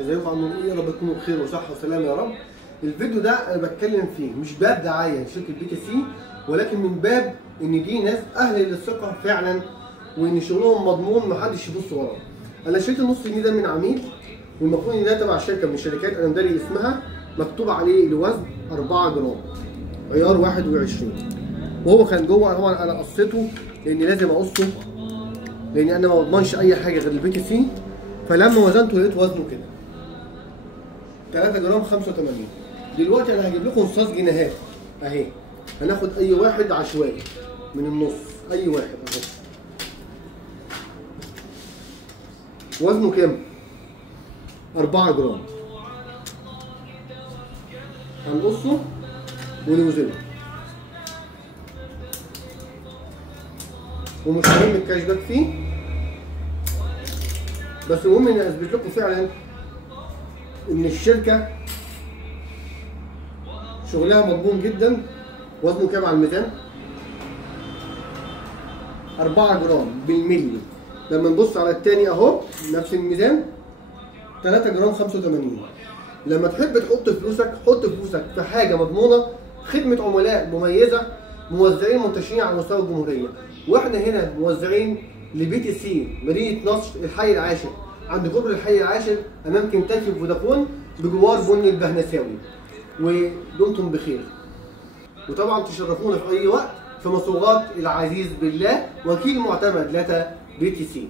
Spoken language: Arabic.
ازيكم عاملين ايه؟ يا رب تكونوا بخير وصحه وسلامه يا رب. الفيديو ده انا بتكلم فيه مش باب دعايه لشركه بي تي سي، ولكن من باب ان دي ناس اهل للثقه فعلا، وان شغلهم مضمون محدش يبص وراه. انا شريت النص جنيه ده من عميل، والمفروض ان ده تبع شركه من الشركات انا مداري اسمها، مكتوب عليه الوزن 4 جرام عيار 21، وهو كان جوه. طبعا انا قصيته لان لازم اقصه، لان انا ما بضمنش اي حاجه غير البي تي سي. فلما وزنته لقيت وزنه كده 3 جرام 85. دلوقتي انا هجيب لكم رصاص جنيهات اهي، هناخد اي واحد عشوائي من النص، اي واحد اهو. وزنه كام؟ 4 جرام. هنقصه ونوزنه، ومش مهم الكاش باك فيه، بس المهم اني اثبت لكم فعلا ان الشركه شغلها مضمون جدا. وزنه كام على الميزان؟ 4 جرام بالملي. لما نبص على التاني اهو نفس الميزان 3 جرام 85. لما تحب تحط فلوسك، حط فلوسك في حاجه مضمونه، خدمه عملاء مميزه، موزعين منتشرين على مستوى الجمهوريه. واحنا هنا موزعين لبي تي سي مدينه نصر الحي العاشر، عند كوبري الحي العاشر امام كنتاكي وفودافون بجوار بني البهنساوي. ودمتم بخير، وطبعا تشرفونا في اي وقت في مصوغات العزيز بالله وكيل معتمد لدى بي تي سي.